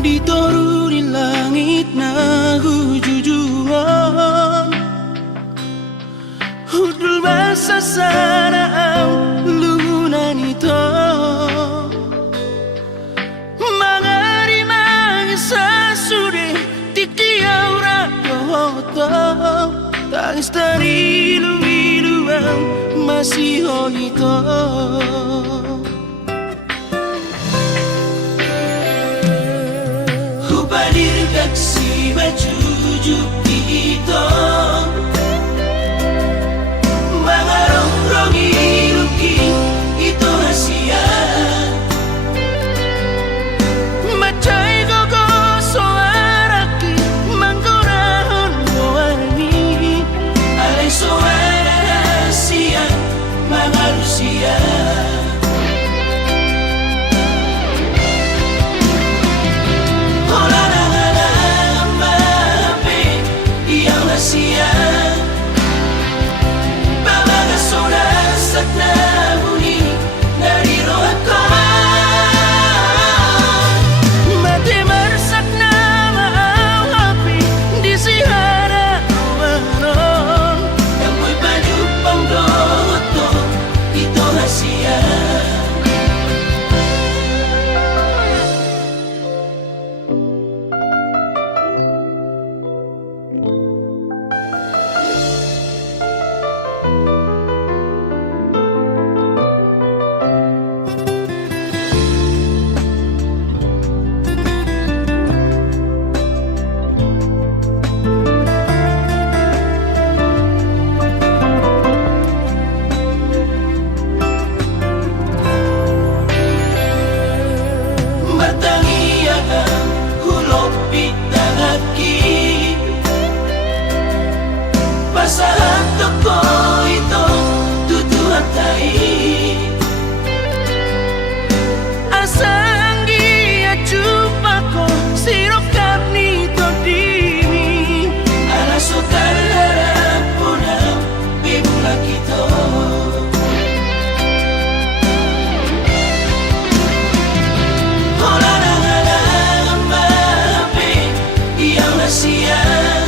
Dituruni langit na hujujuan Hudul basa sana ang lunan ito Mangari mangisa suri tikiaw rakoto Tangis dari lumilu ang masih ito Hubalir si majujuk dito Mga rongrong iluki ito hasia Macay gogo soaraki manggurahon moani Alay soara hasia mga Rusia Pasahan toko ito tutuhan tayo Asanggi at chupa ko sirokap nito dini Alasukar harap po na bibulak ito Hola na nga lang ang mahapi iyang nasiyan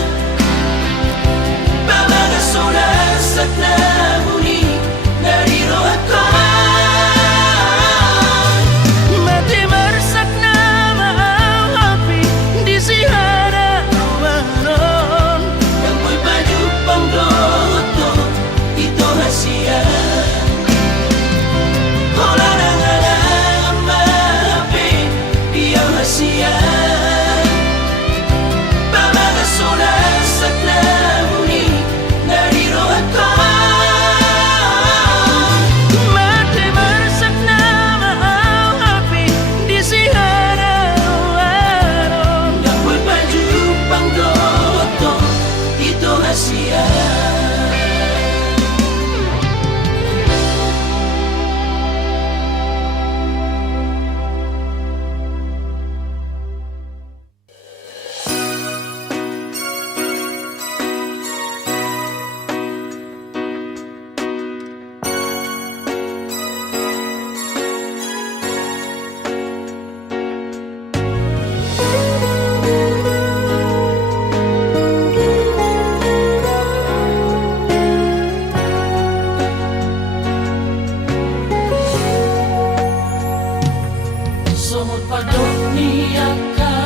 At nahuli, nariro ako Matimarsak na maawapi Di sihara umaron Yang mo'y padupang loto Ito hasiya Hola na nga lang mahapi Iyang hasiya Pamagasunas at nahuli Nariro ako Matimarsak na maawapi Di sihara umaron Yang mo'y padupang loto Ito hasiya Somot padok niya ka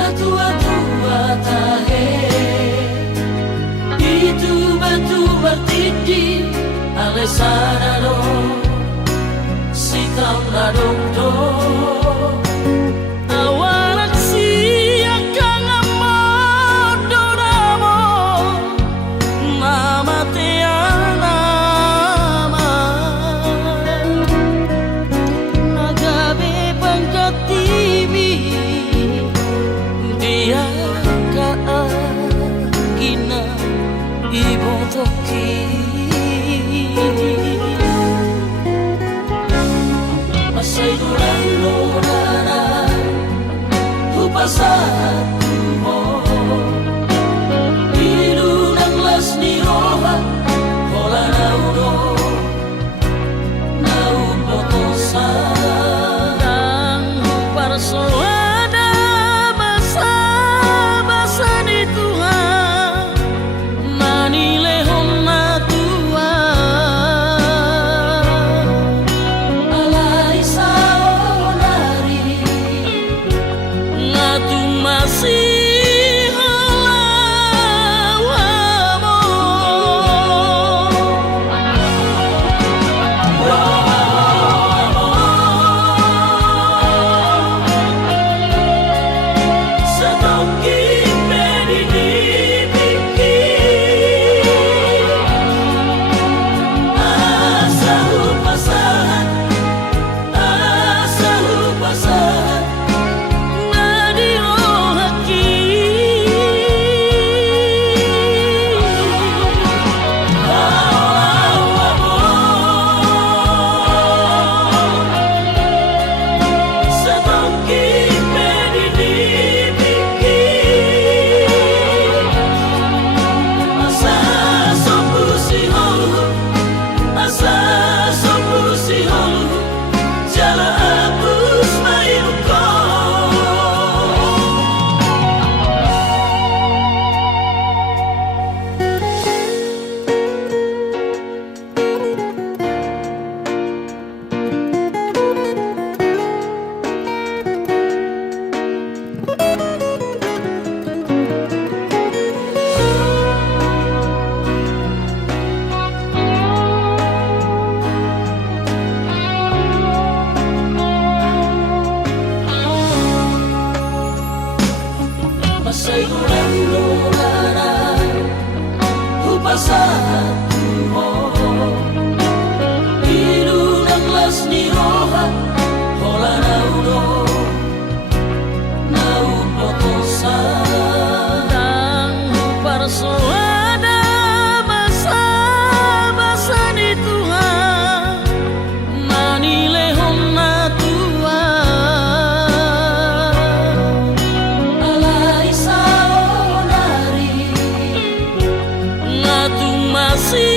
na tua-tua tahe Itu batu bertidi alay sana lo Sitaw na dogdo Awalat siya ka nga modo mo Mamatian naman Nagabi pangkatibi Dia kaagina ibong toki Masay dulang-luranan Hupasahan mo Ilunang las ni Roha Hola na uno Na upotosan Ang huparsoada ngatu masih hawamu. Satoki pedini pikir asa upasan masih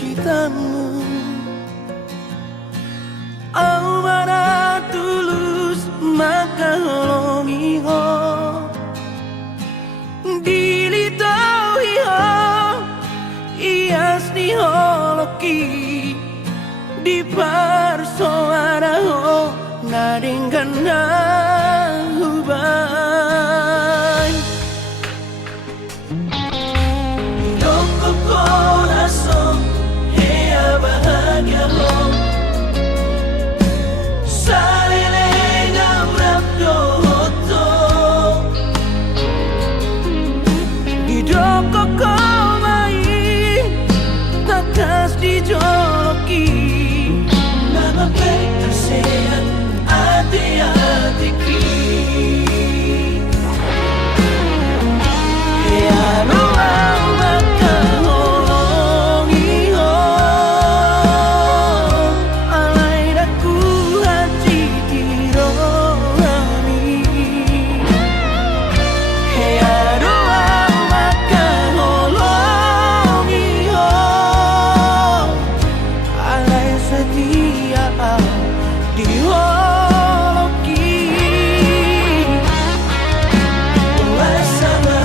citamu. Awana tulus maka holongi ho dilitawi ho ias ni holoki di parsoara ho naringkan hubai Doko corazón hea bahagia ho dijoloki nama berkesehat hati-hatiku ya ruang maka holongi ho alai daku hati tirami ya ruang maka holongi ho alai setia diholoki bersama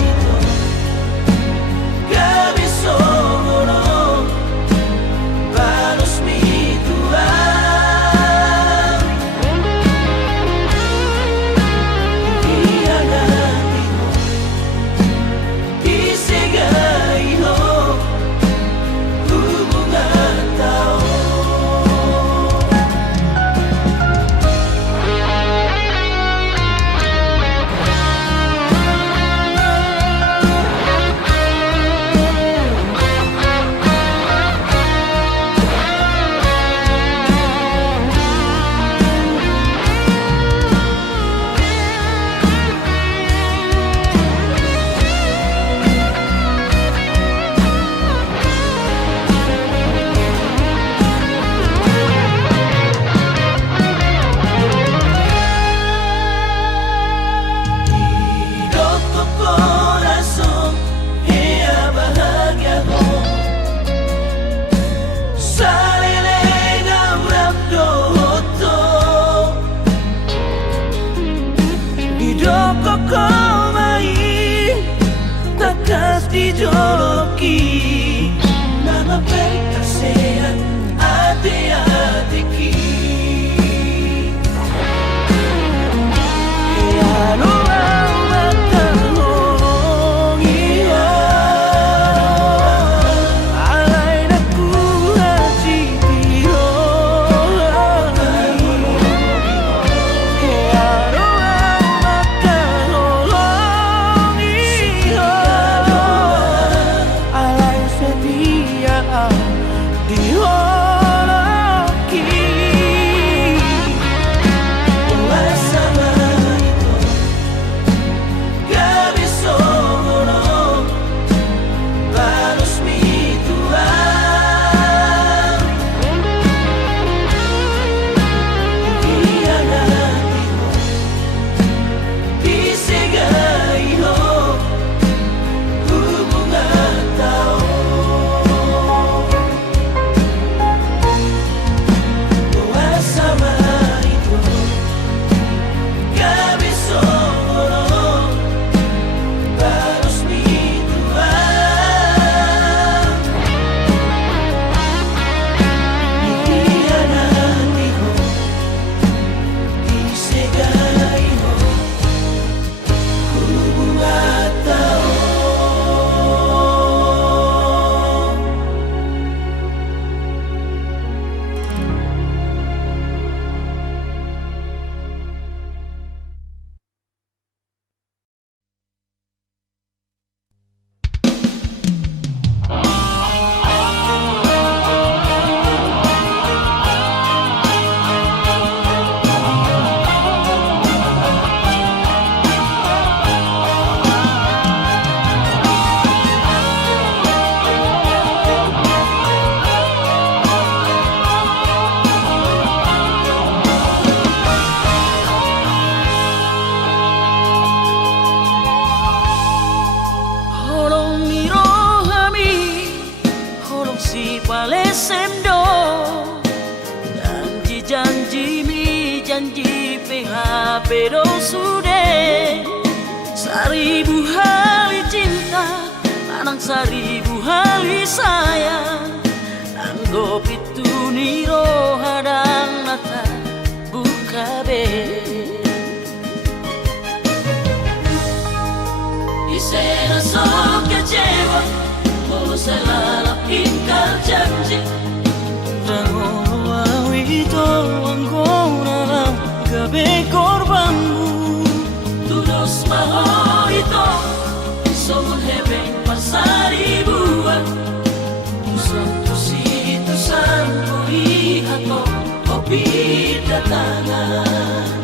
itu kami solo balus mituan dia gantimu disegai ho hubungan tau dijoloki nama berkesehat hati-hatiku ya ruang maka holongi ho alai daku hati tirami ya ruang maka holongi ho alai setia diholoki bersama itu kami solo balus mituan dia gantimu disegai ho hubungan tau PHP do sude. Seribu hari cinta, lanang seribu hari sayang. Anggap itu niro hadang nata buka be. Isena sok kecewa, mau selalu ingkar janji. Rangono awi to anggona lang gabe korbanmu. Tudos maho ito, somon hebeng pasari buwan. Santo situ santo ihato, kopi datangan.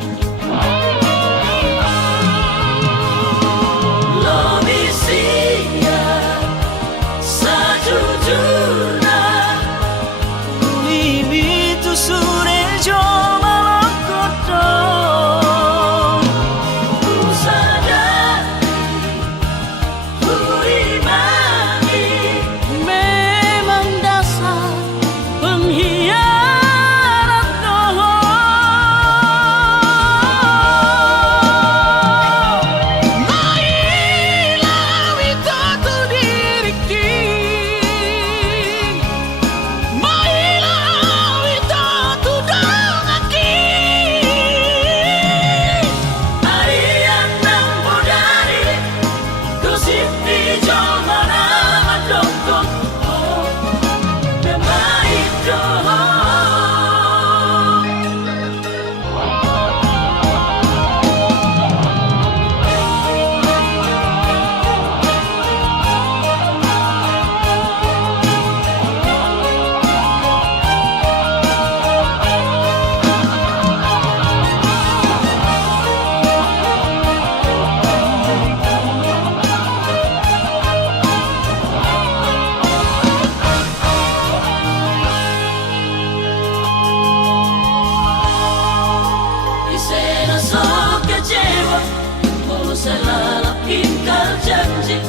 Selalu ingkar janji.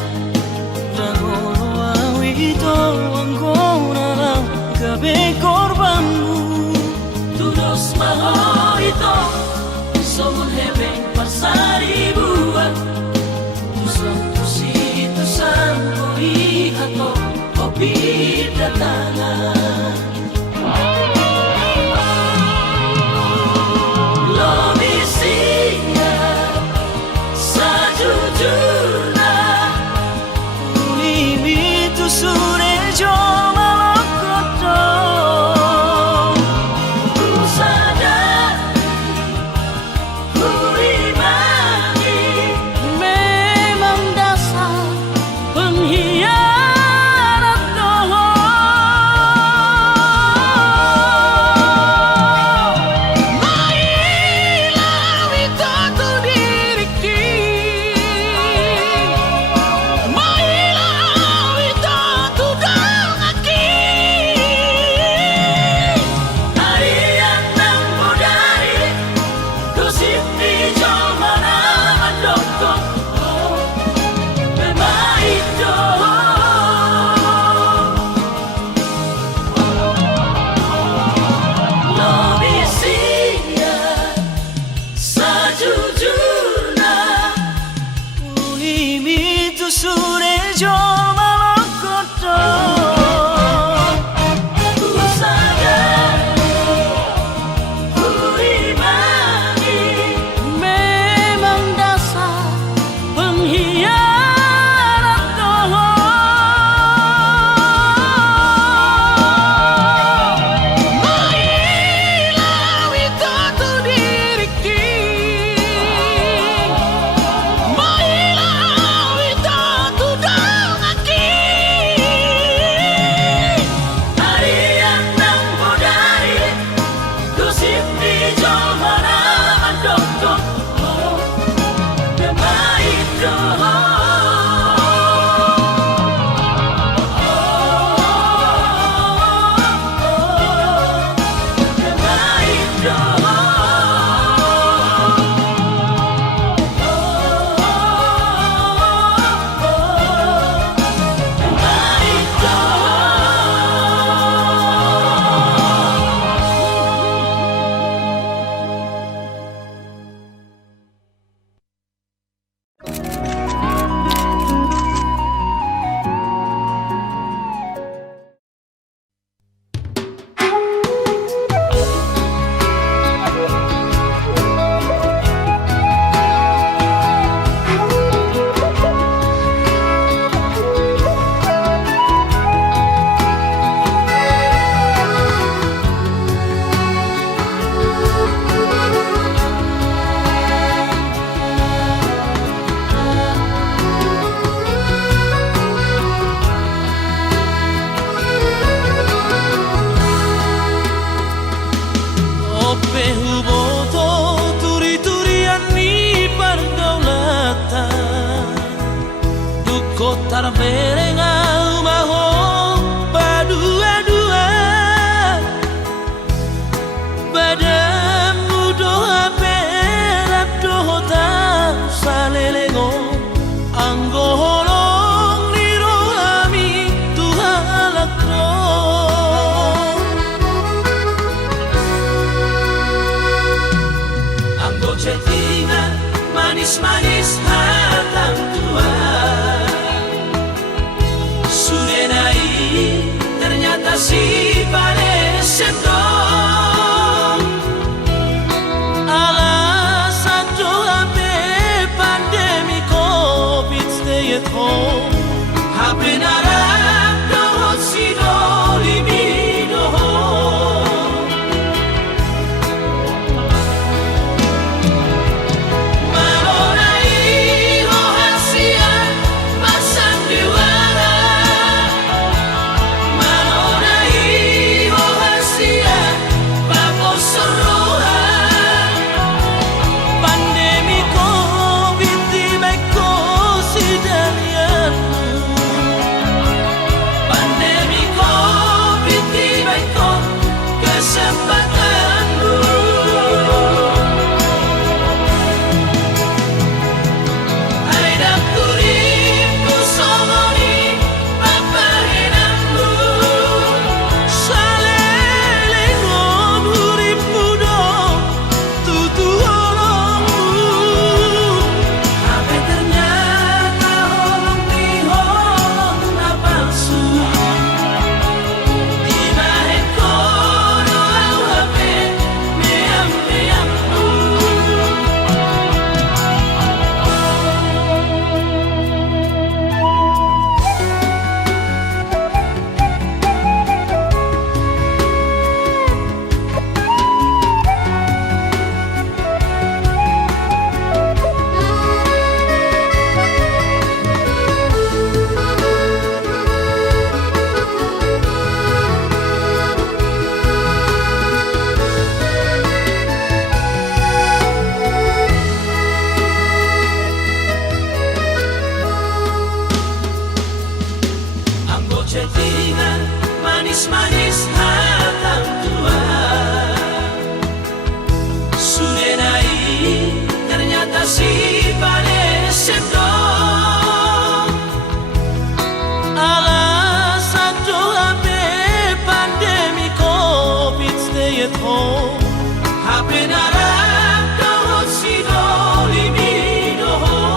Rangono awi ito anggona lang gabe korbanmu. Tudos maho ito, somon hebeng pasari buwan. Santo situ santo ihato, kopi datangan. Parberengau maho badua-dua Badamu doa perat dohota salelengo Anggo holong niro ami tuhalak do Anggo chattingan manis-manis hatang tua ternyata si paresem dong alasan doa be pandemi covid stay at home HP narap dohot si dolimi dohot malonai rohasian pasang diwara chattingan manis-manis hatang tua Sudenai ternyata si paresem dong alasan doa be pandemi covid stay at home HP narap dohot si dolimi dohot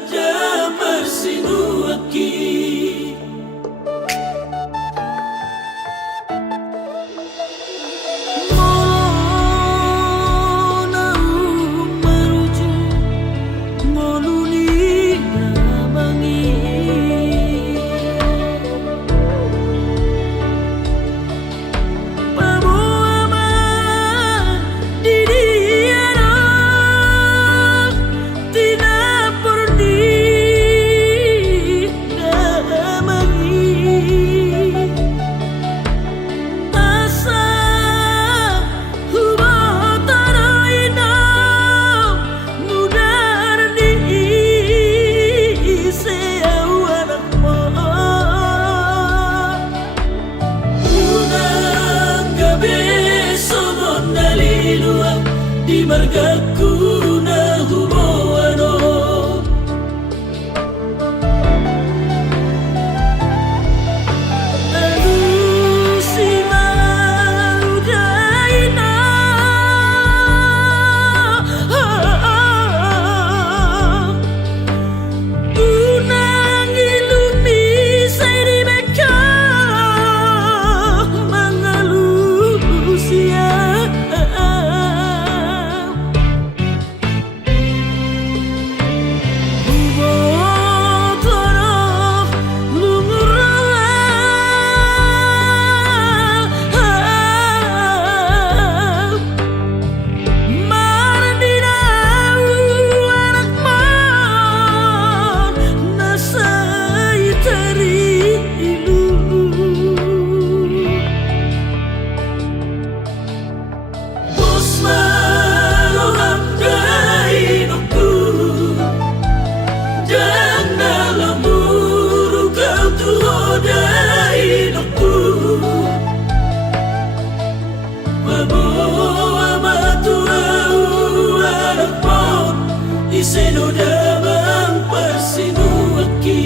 ada marsinuaki. Di margaku na hubawano, si maudayna unang ilumi say di beka mangalusia. Iseno damang marsinuaki.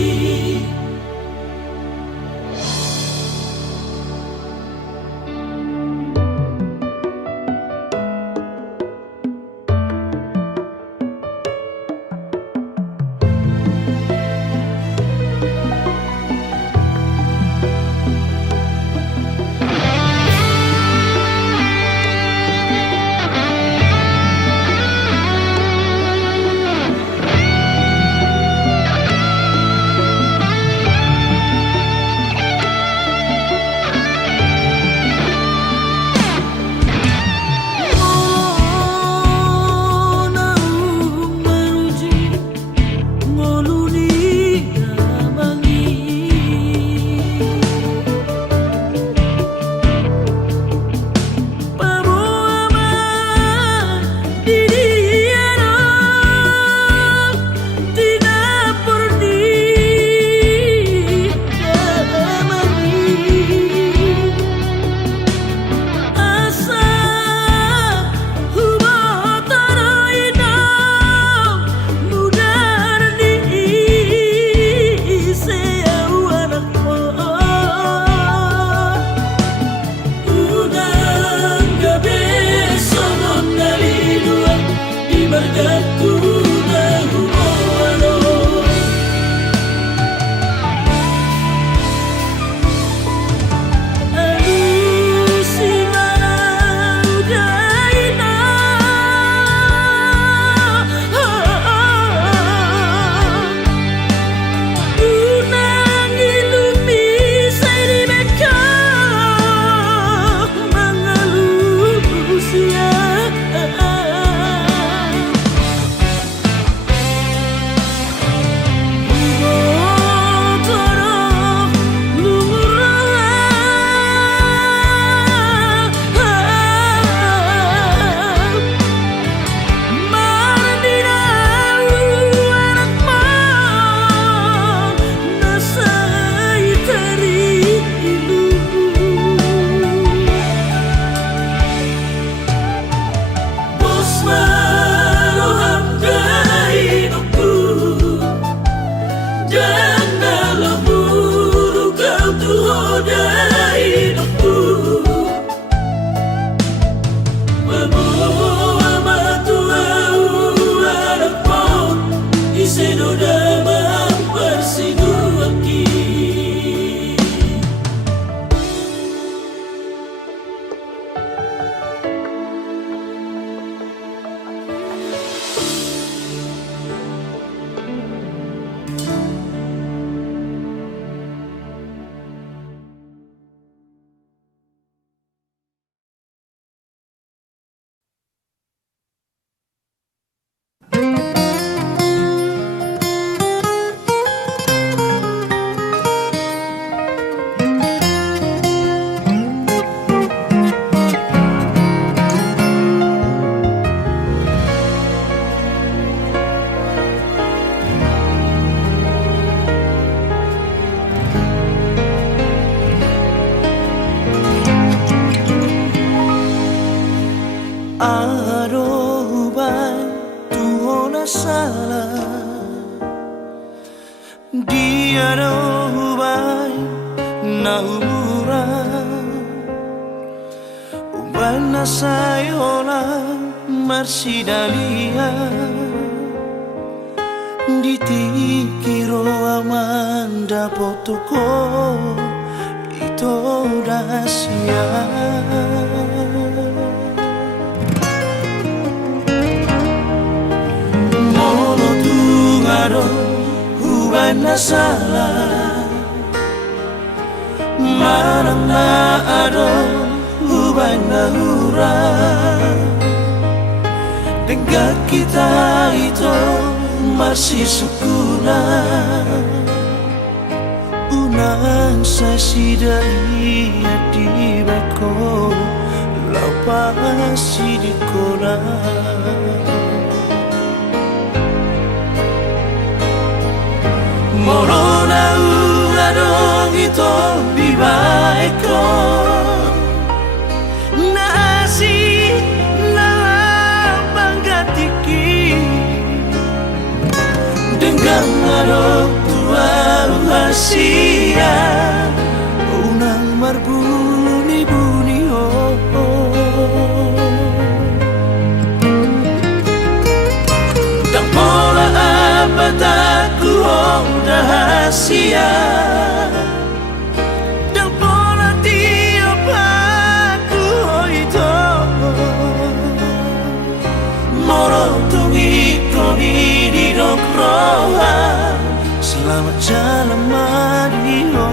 masalah dia dobai na umuran ubana sayola marsidalia ditikiro amanda potoko itu dasia molo tungaro ubana salah marang na ado ubana hurang dengan kita itu masih sukuna unang sasi dari di beko lapasi di kona morona uladong itu bibaeko nasi na banggatiki dengan adok tua rahasia unang marbuni-buni dan pola apa takku rahasia dan pola tiap aku itu morotungi koni di dokroha selamat jalan Mario.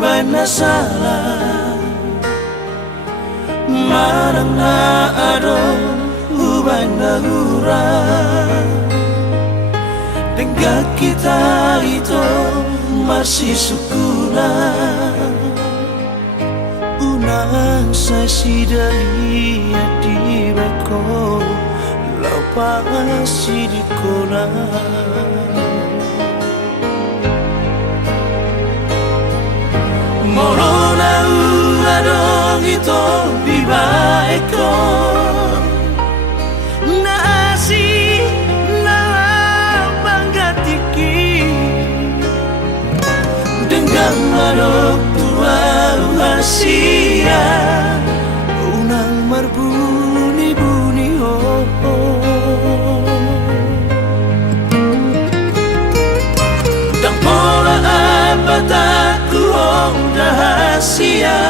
Ubana salah marang na ado ubana hurang dengan kita itu masih sukuna unang sasi dari di beko lapasi di kona morona uladong itu bibaeko nasi na banggatiki dengan adok tua rahasia unang marbuni-buni dan pola apa takku rahasia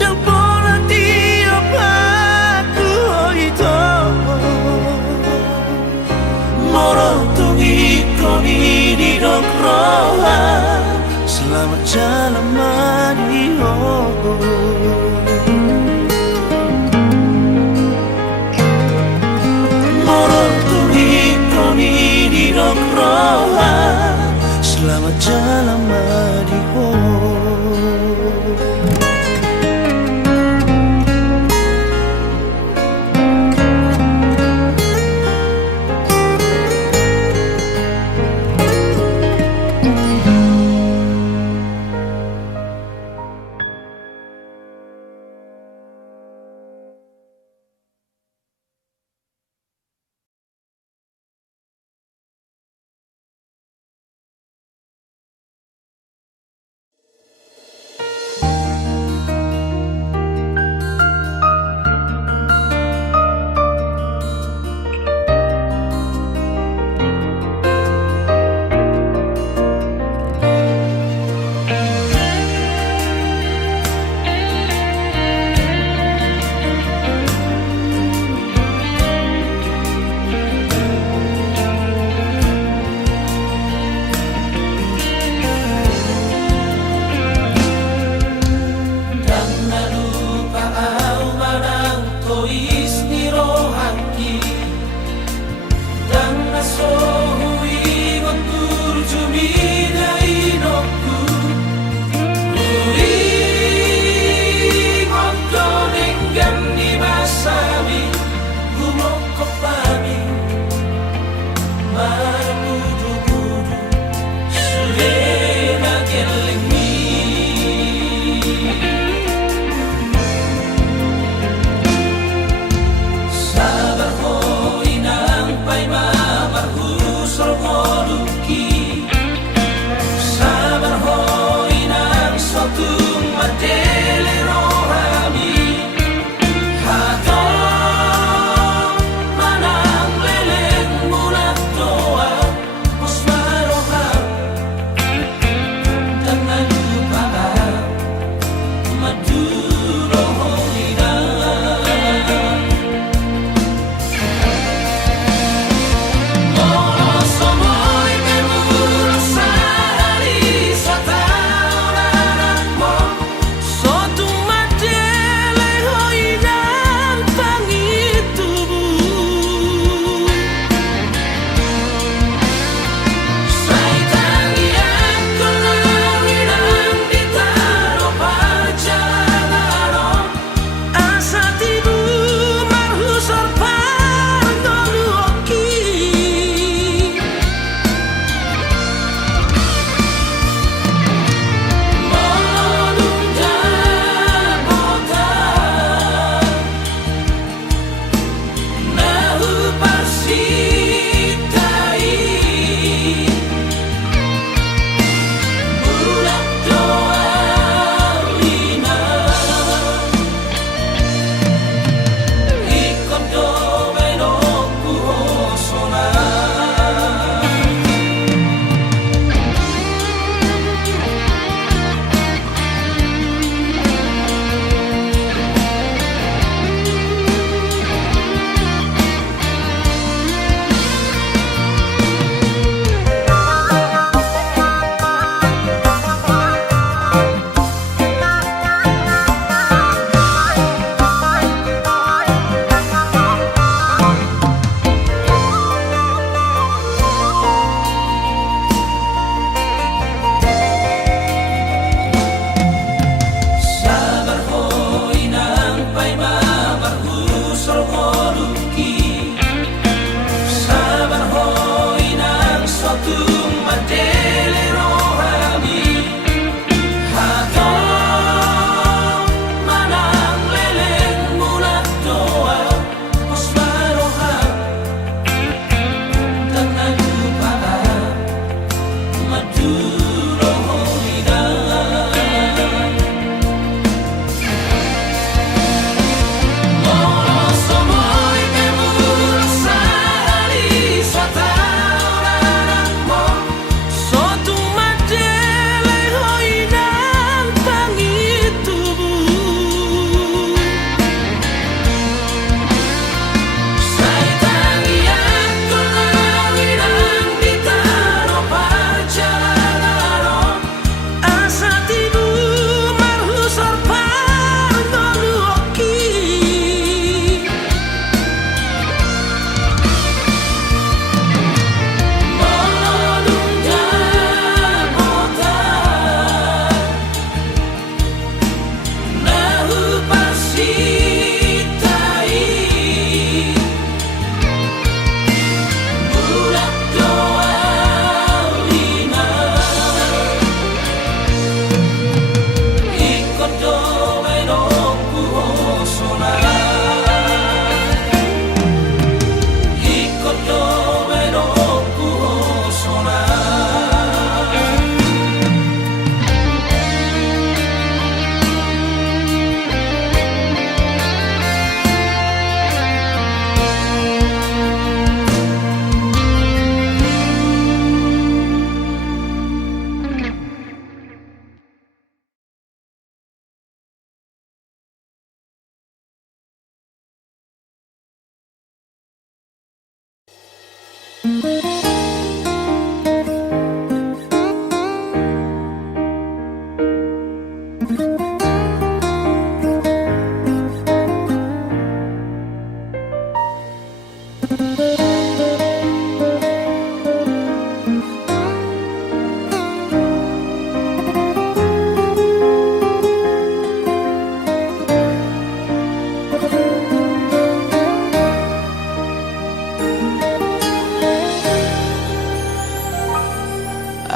dan pola tiap aku itu morotungi koni di dokroha selamat jalan Mario. Morotungi koni di dokroha selamat jalan Mario.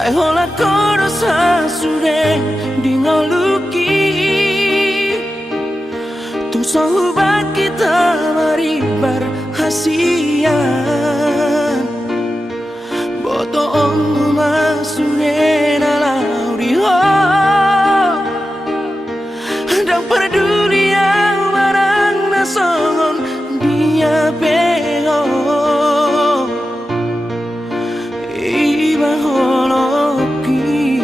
Ai hola koro sasure dingoluki tung sahubat kita mari berhasian boto om masune nalauri ho dan peduli yang barang nasongon dia bego iba holoki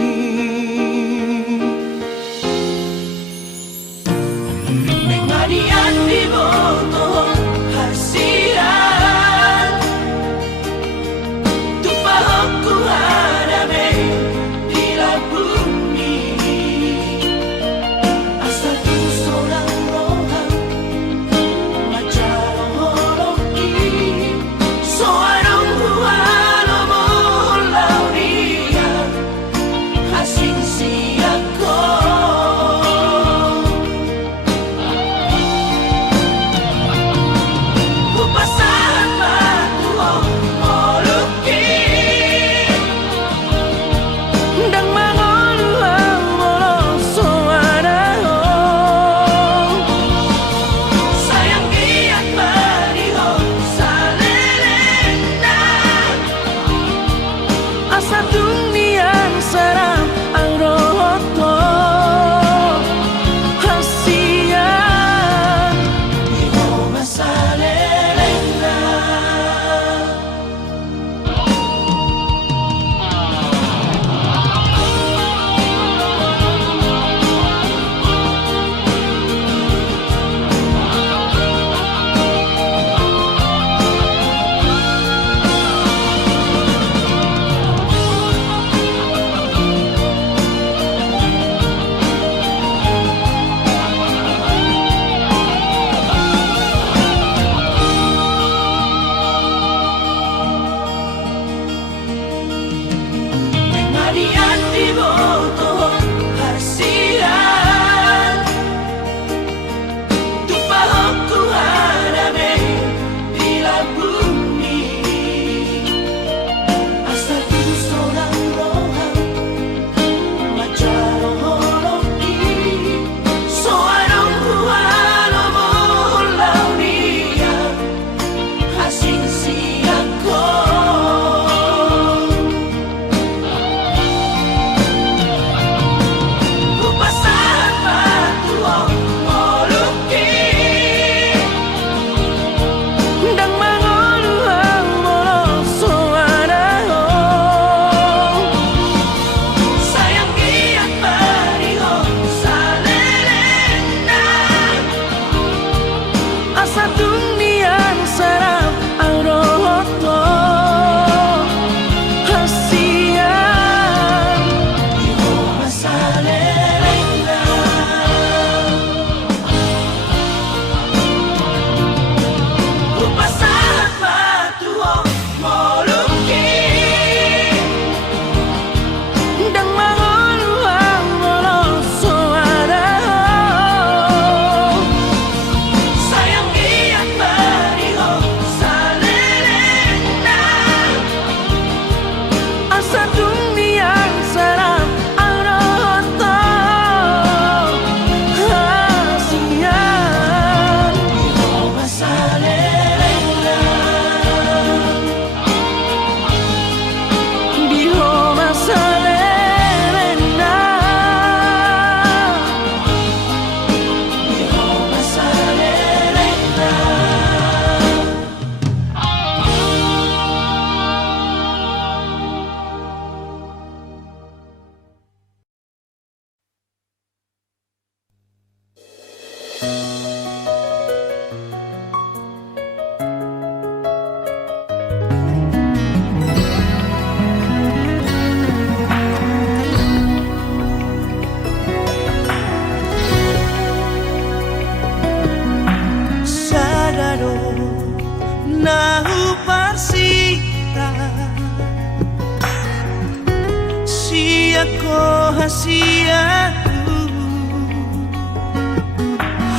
rahasiaku,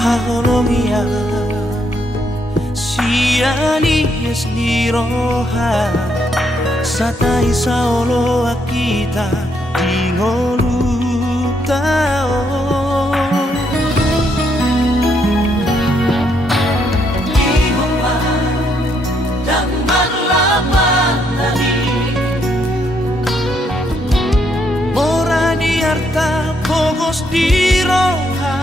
haholomia sianies liroha satai saolo akita ingolutao Imama dan marlamatani Morani harta pogos diroha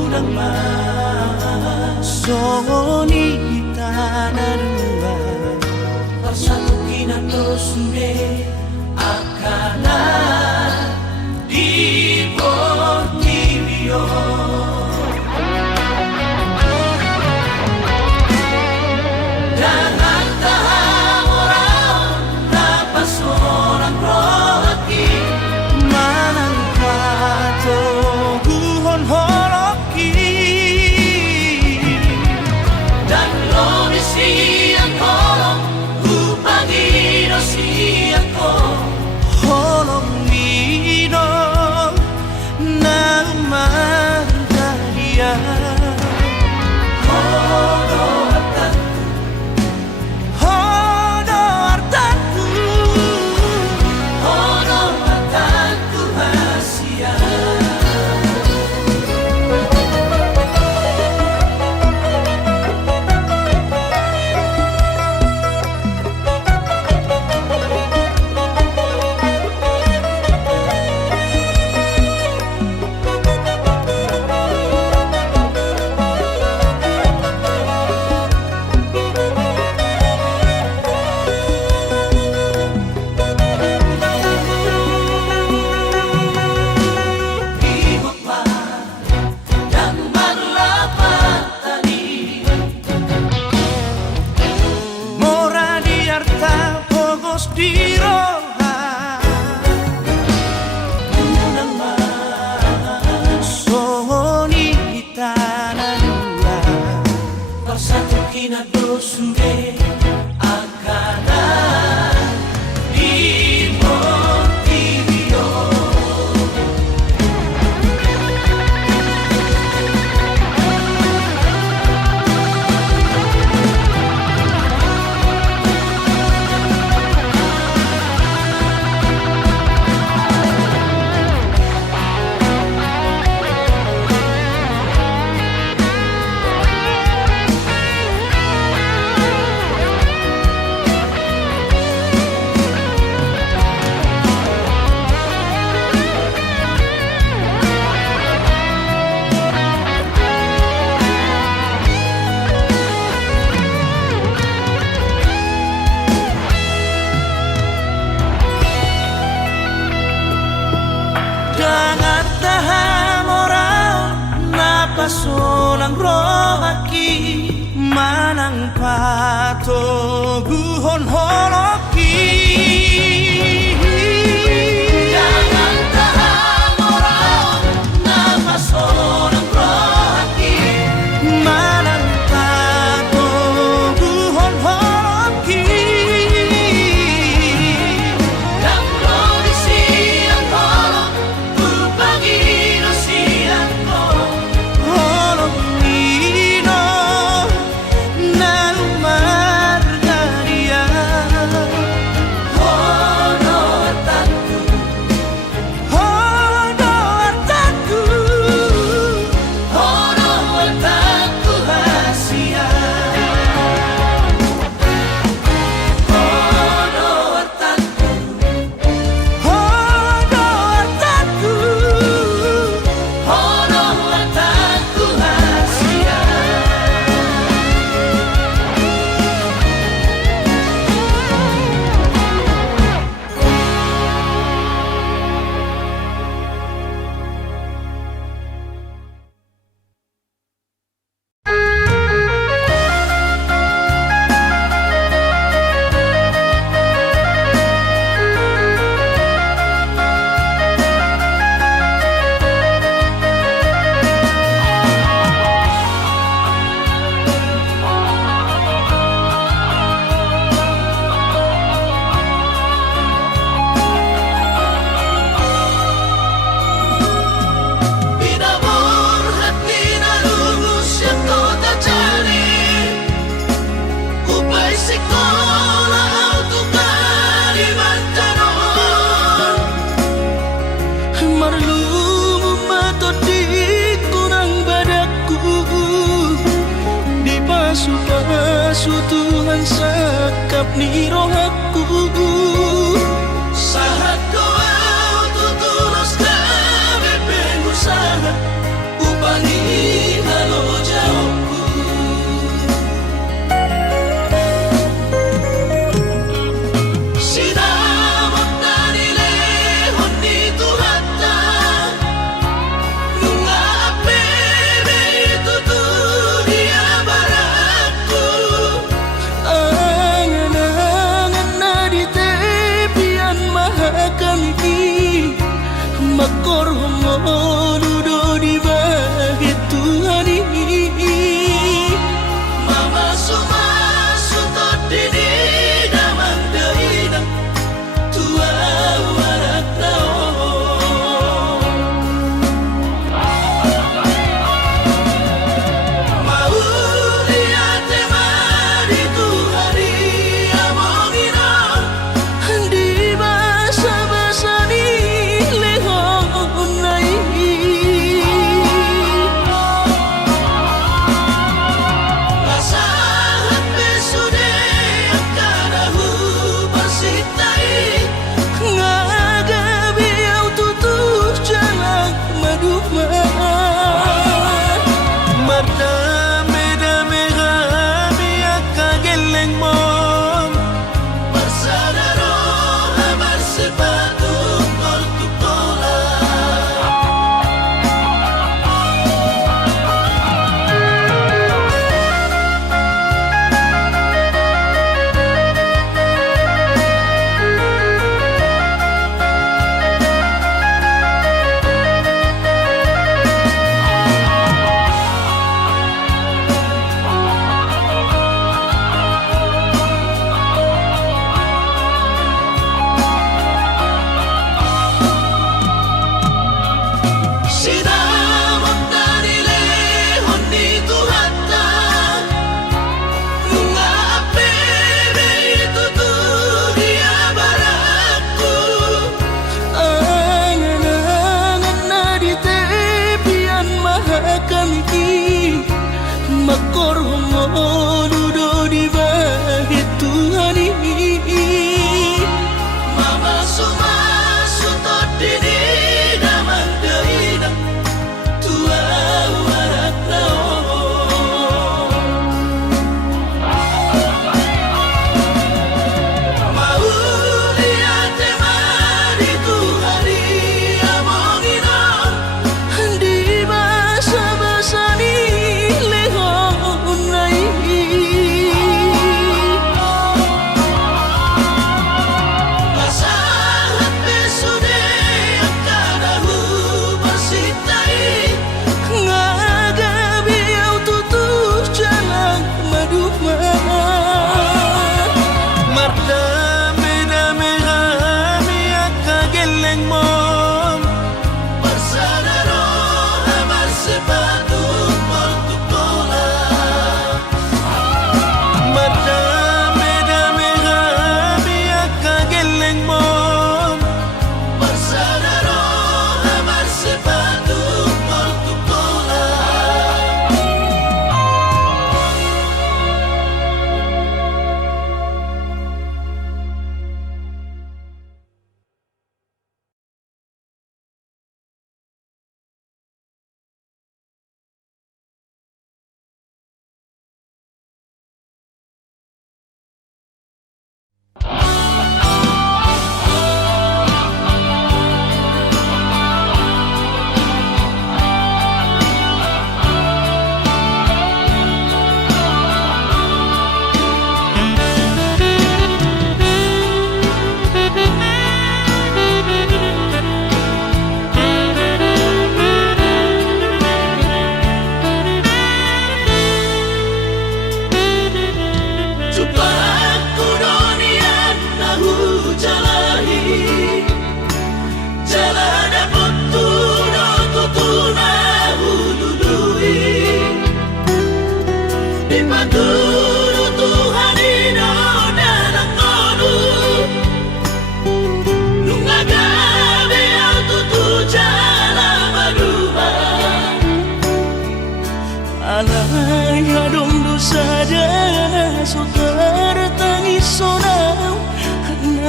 Udang songoni tanarua Bersatu kinando sude akana di Portivio Jangan tahan orang dapat seorang rohaki Manang kato guhon holoki Dan lo siang holong upangino siang ko holong mino na mandalia hodo artanku hasia diroha unang masoni tananula bersatu kinado sude akana di Portivio Jangan tahan orang napasolang rohaki manang pato guhon holoki Jangan tahan orang napasolang rohaki manang pato guhon holoki Dan lo di siang holong upangino siang ko holong mino na margaria Yesu Tuhan sekap ni roh aku. Sahat doa tutulus kami pengusaha upani halo jawabku. Sinamot na nilehon ni Tuhata nung apebe tutulia baratku. Angan-angan na di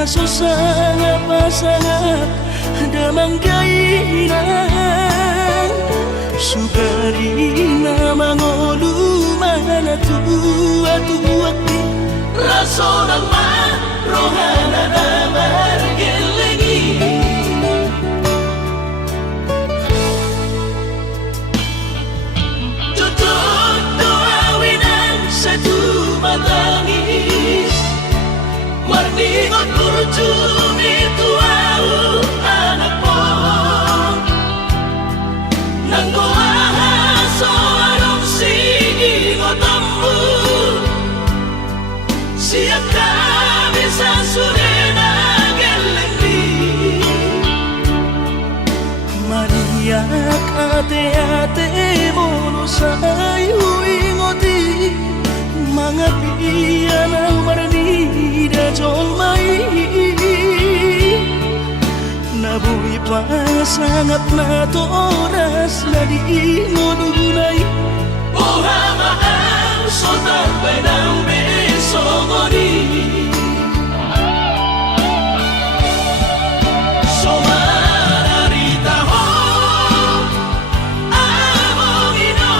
Naso sangat pasangap damang kainan Sugari na mangolu mana tua-tuakti Raso naman rohana na margelengi Tutup doawinan satu matangis Marningot kurcumi tuau anak po Nanggoaha soarong sige ngotambu Siap kami sa surena gelengdi Mariak ate-ate mono sayu ingoti Mga piyan ang maranida jolmai Nabuhi pa sangat na to oras na di ngununay Ohama ang sotar pa ng beso ngoni Somararita ho among ino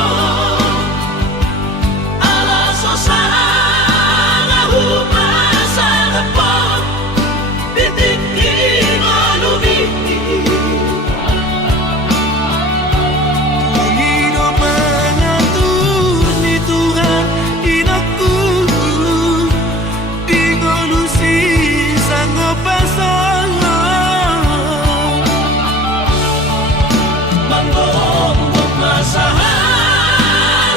Alaso sana hupasa na po Bitik inolumi Pangino mangatur ni Tuhan inaku Di kolusi sang pasangan Manggong masahan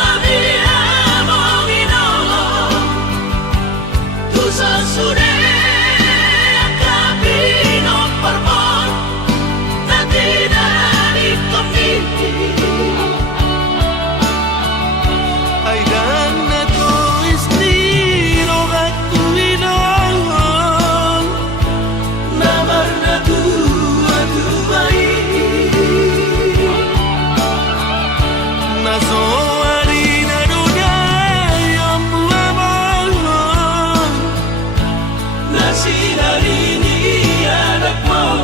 Labi among ino Tusa sure Akabino parmon Na tinari kami Ay dan na to estilo aku inon Namar na tua-tuai Naso harina dunia yang buamon Nasi hari ini anak mau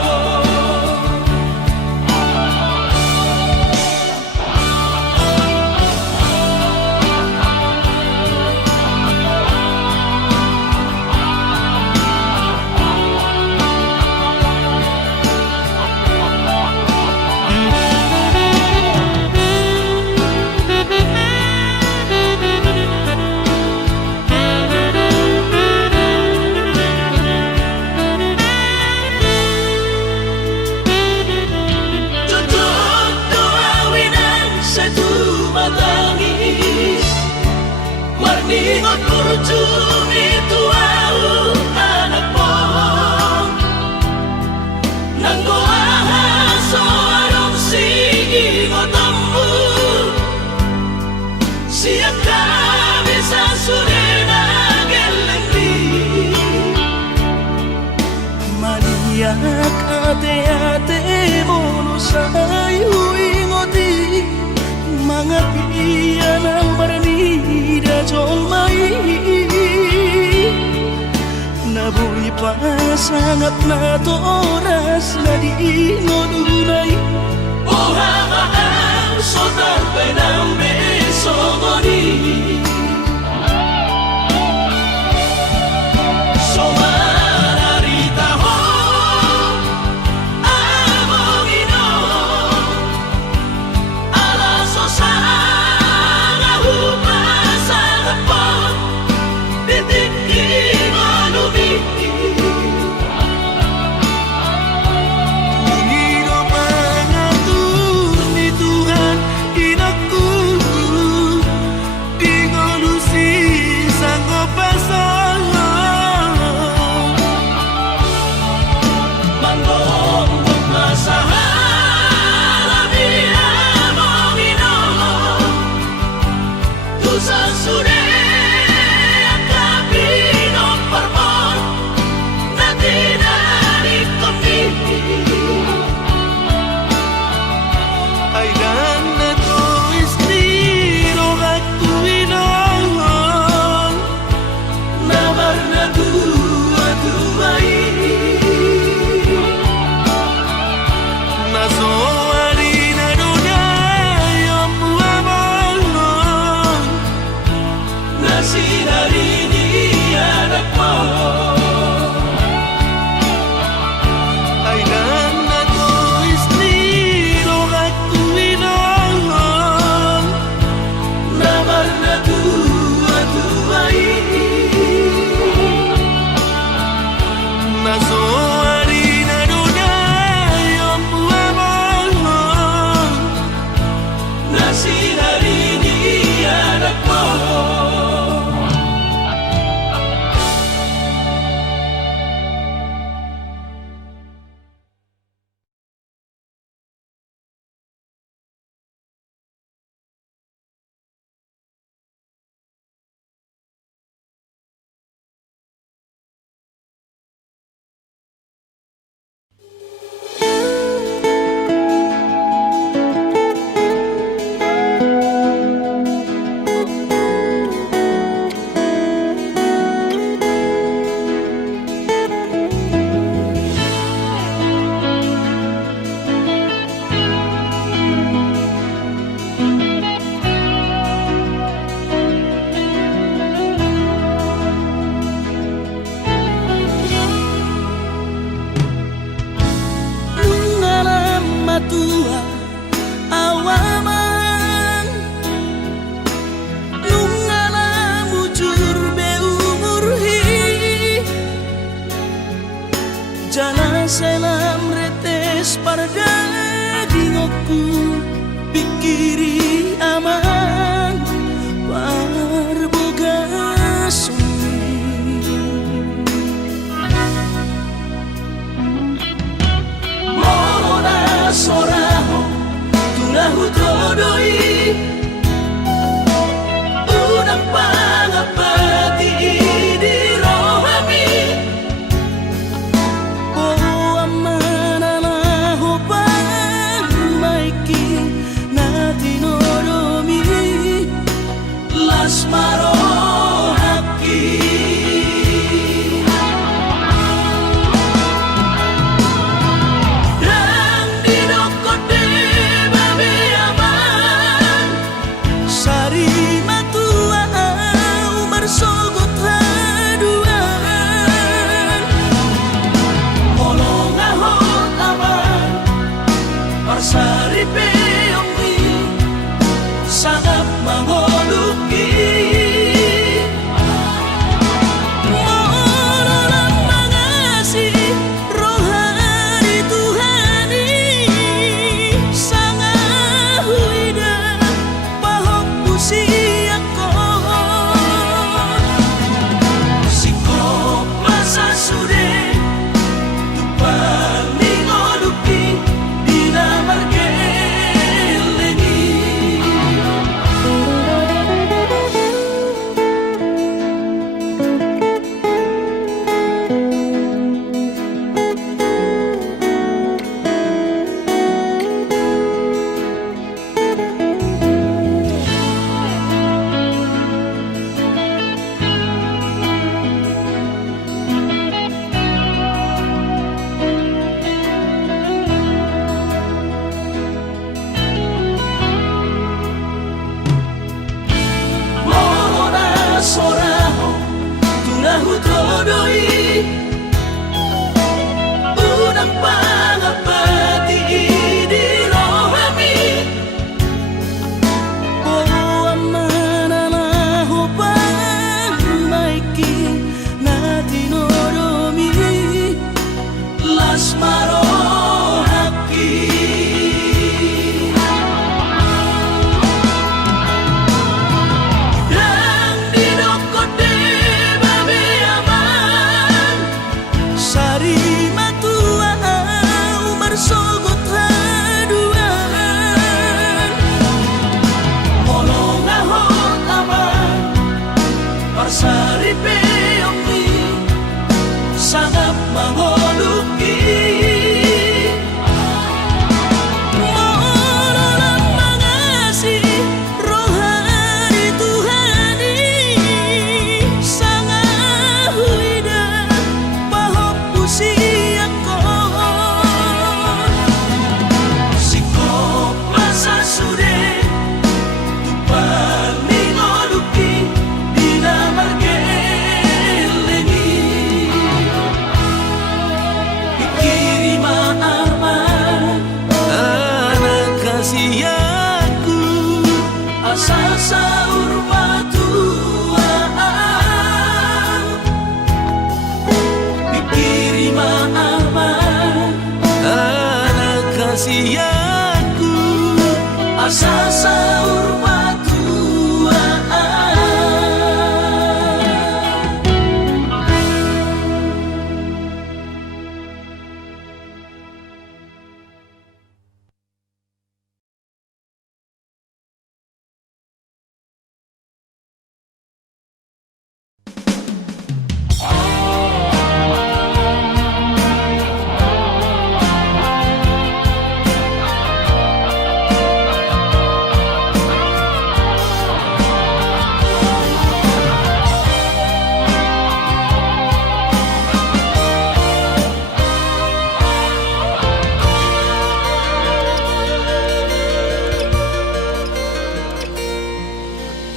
Tutup doawinan satu matangis Marningot kurcumi tuau anak po Nanggoaha soarong sige ngotambu Siap kami sa surena gelengdi Maniak ate-ate mono sayu ingoti Mga piyan ang maranida jolmai Nabuhi pa sangat na to oras na di ngununay Ohama ang sotar pa ng beso ngoni Somararita ho among ino Alaso sana hupasa na po Bitik inolumi Pangino mangatur ni Tuhan inaku sinarini anak mo. Tua awaman nungala mujur be umurhi jana selam retes parda dingoku pikiri aman parboga sumi Soraho tulahu todoi unang pangapati di rohami o amana na hopang maiki na tinoromi las maro haki saripe sangat mangoluki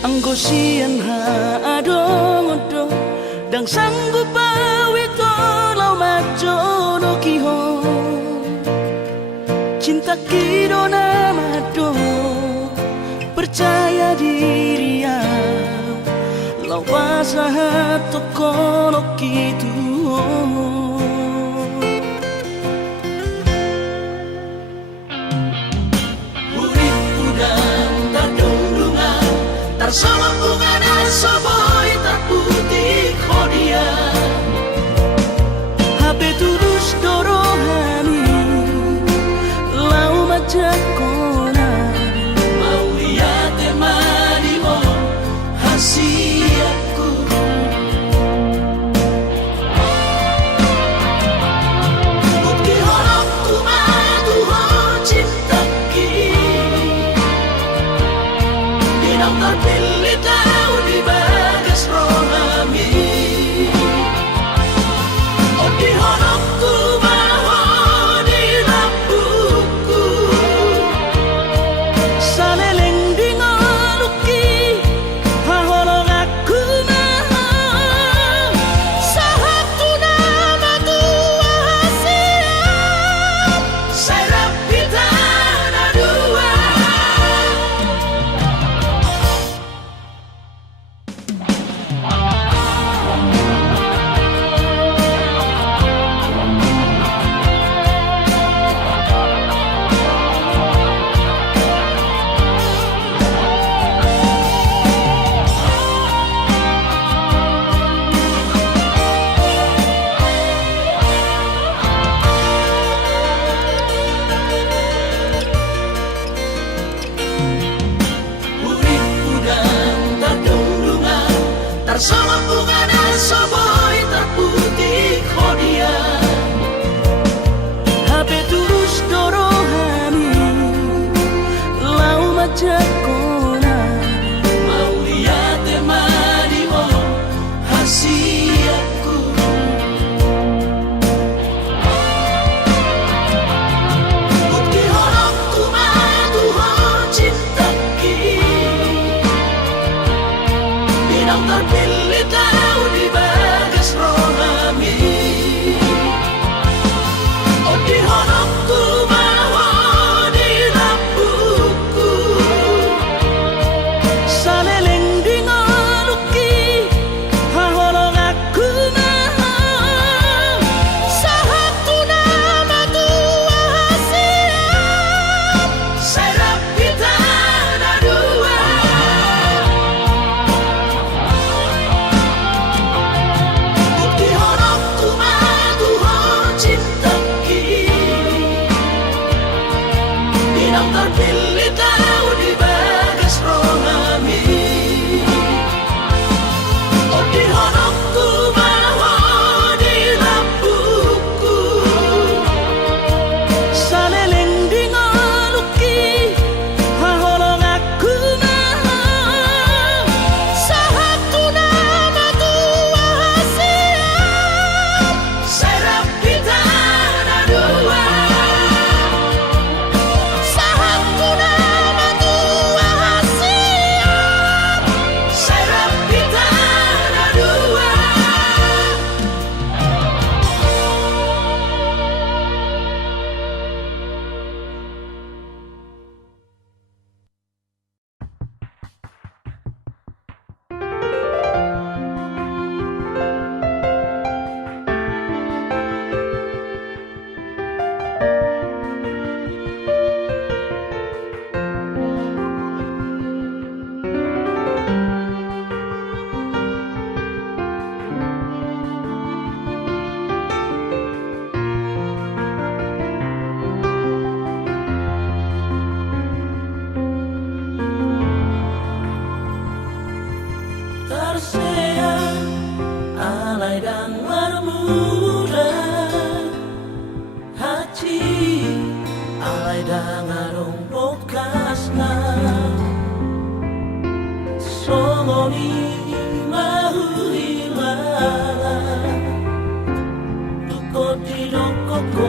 anggo sian ha adong-odong dang sanggup bawi tolong maco no kihon cinta kidona mado percaya diri ya lau basaha tokono kitu sama bunga dan soboy tak putih kodia HP tulus dorohani lau majak kona mau lihat temani mo hasiatku bukti horok tu cinta Dinang terpilih tahu di bagas rohami Oh di honokku bahwa di lampuku saleleng di ngoluki hahorong aku maha sahatu nama tua hasiat Serap kita ada dua Sama bunga dan soboy terputih kodia HP tulus dorohani lau majak kona mau lihat temani mo hasiatku bukti horokku madu cinta Dinang terpilih tahu di bagas rohami Oh di honokku bahwa di lampuku saleleng di ngoluki hahorong aku maha sahatu nama tua hasiat Serap kita ada dua Bukti honokku madu cinta Dinang terpilih tahu di bagas rohami Oh di honokku bahwa di lampuku saleleng di ngoluki hahorong aku maha sahatu nama tua hasiat Serap kita ada dua sahatu nama tua hasiat Serap kita ada dua terseang alay dan bermuda hati alay dan arung bokasna songoni mahu hilala tukoti dokoko